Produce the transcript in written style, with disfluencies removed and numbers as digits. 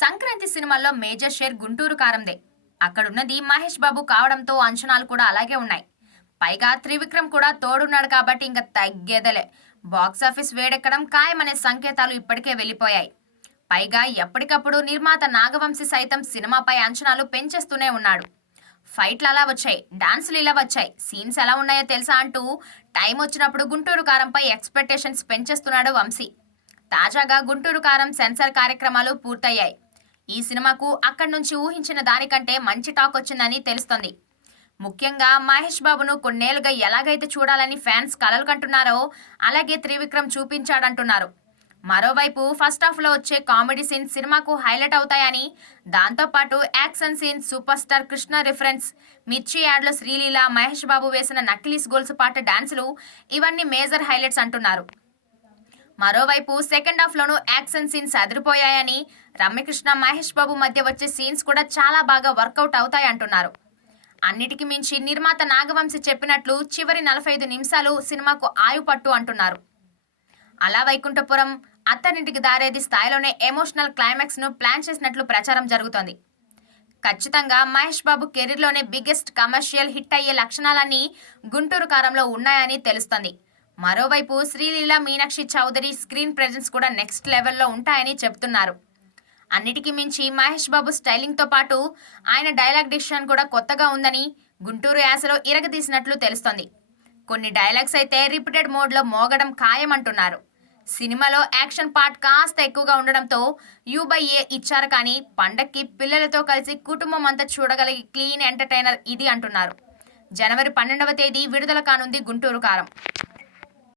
సంక్రాంతి సినిమాల్లో major share Guntur కారందే. అక్కడున్నది Mahesh Babu కావడంతో అంచనాలు కూడా అలాగే ఉన్నాయి. పైగా త్రివిక్రమ్ కూడా తోడున్నాడు కాబట్టి ఇంకా తగ్గేదలే. బాక్సాఫీస్ వేడెక్కడం ఖాయమనే సంకేతాలు ఇప్పటికే వెళ్ళిపోయాయి. పైగా ఎప్పటికప్పుడు నిర్మాత నాగవంశి సైతం సినిమాపై అంచనాలు పెంచేస్తూనే ఉన్నాడు. ఫైట్లు అలా వచ్చాయి, డాన్సులు ఇలా వచ్చాయి, సీన్స్ ఎలా ఉన్నాయో తెలుసా అంటూ టైం వచ్చినప్పుడు గుంటూరు కారంపై ఎక్స్పెక్టేషన్స్ పెంచేస్తున్నాడు వంశీ. తాజాగా గుంటూరు కారం సెన్సార్ కార్యక్రమాలు పూర్తయ్యాయి. ఈ సినిమాకు అక్కడి నుంచి ఊహించిన దానికంటే మంచి టాక్ వచ్చిందని తెలుస్తోంది. ముఖ్యంగా మహేష్ బాబును కొన్నేళ్లుగా ఎలాగైతే చూడాలని ఫ్యాన్స్ కలలు కంటున్నారో అలాగే త్రివిక్రమ్ చూపించాడంటున్నారు. మరోవైపు ఫస్ట్ హాఫ్లో వచ్చే కామెడీ సీన్స్ సినిమాకు హైలైట్ అవుతాయని, దాంతోపాటు action scenes, super star Krishna reference, మిర్చి యాడ్లో శ్రీలీల, మహేష్ బాబు వేసిన నక్లీస్ గోల్స్ పాట డాన్సులు ఇవన్నీ మేజర్ హైలైట్స్ అంటున్నారు. మరోవైపు సెకండ్ హాఫ్ లోనూ యాక్షన్ సీన్స్ అదిరిపోయాయని, రమ్యకృష్ణ మహేష్ బాబు మధ్య వచ్చే సీన్స్ కూడా చాలా బాగా వర్కౌట్ అవుతాయి అంటున్నారు. అన్నిటికీ మించి నిర్మాత నాగవంశి చెప్పినట్లు చివరి 45 నిమిషాలు సినిమాకు ఆయుపట్టు అంటున్నారు. అలా వైకుంఠపురం, అత్తరింటికి దారేది స్థాయిలోనే ఎమోషనల్ క్లైమాక్స్ ను ప్లాన్ చేసినట్లు ప్రచారం జరుగుతోంది. ఖచ్చితంగా Mahesh Babu కెరీర్లోనే biggest commercial hit అయ్యే లక్షణాలన్నీ గుంటూరు కారంలో ఉన్నాయని తెలుస్తోంది. మరోవైపు శ్రీలీల, మీనాక్షి చౌదరి స్క్రీన్ ప్రెజెన్స్ కూడా నెక్స్ట్ లెవెల్లో ఉంటాయని చెబుతున్నారు. అన్నిటికీ మించి మహేష్ బాబు స్టైలింగ్తో పాటు ఆయన డైలాగ్ డిక్షన్ కూడా కొత్తగా ఉందని, గుంటూరు యాసలో ఇరగదీసినట్లు తెలుస్తోంది. కొన్ని డైలాగ్స్ అయితే రిపీటెడ్ మోడ్లో మోగడం ఖాయమంటున్నారు. సినిమాలో యాక్షన్ పార్ట్ కాస్త ఎక్కువగా ఉండడంతో U/A ఇచ్చారు, కానీ పండక్కి పిల్లలతో కలిసి కుటుంబం అంతా చూడగలిగే క్లీన్ ఎంటర్టైనర్ ఇది అంటున్నారు. జనవరి 12వ తేదీ విడుదల కానుంది గుంటూరు కారం.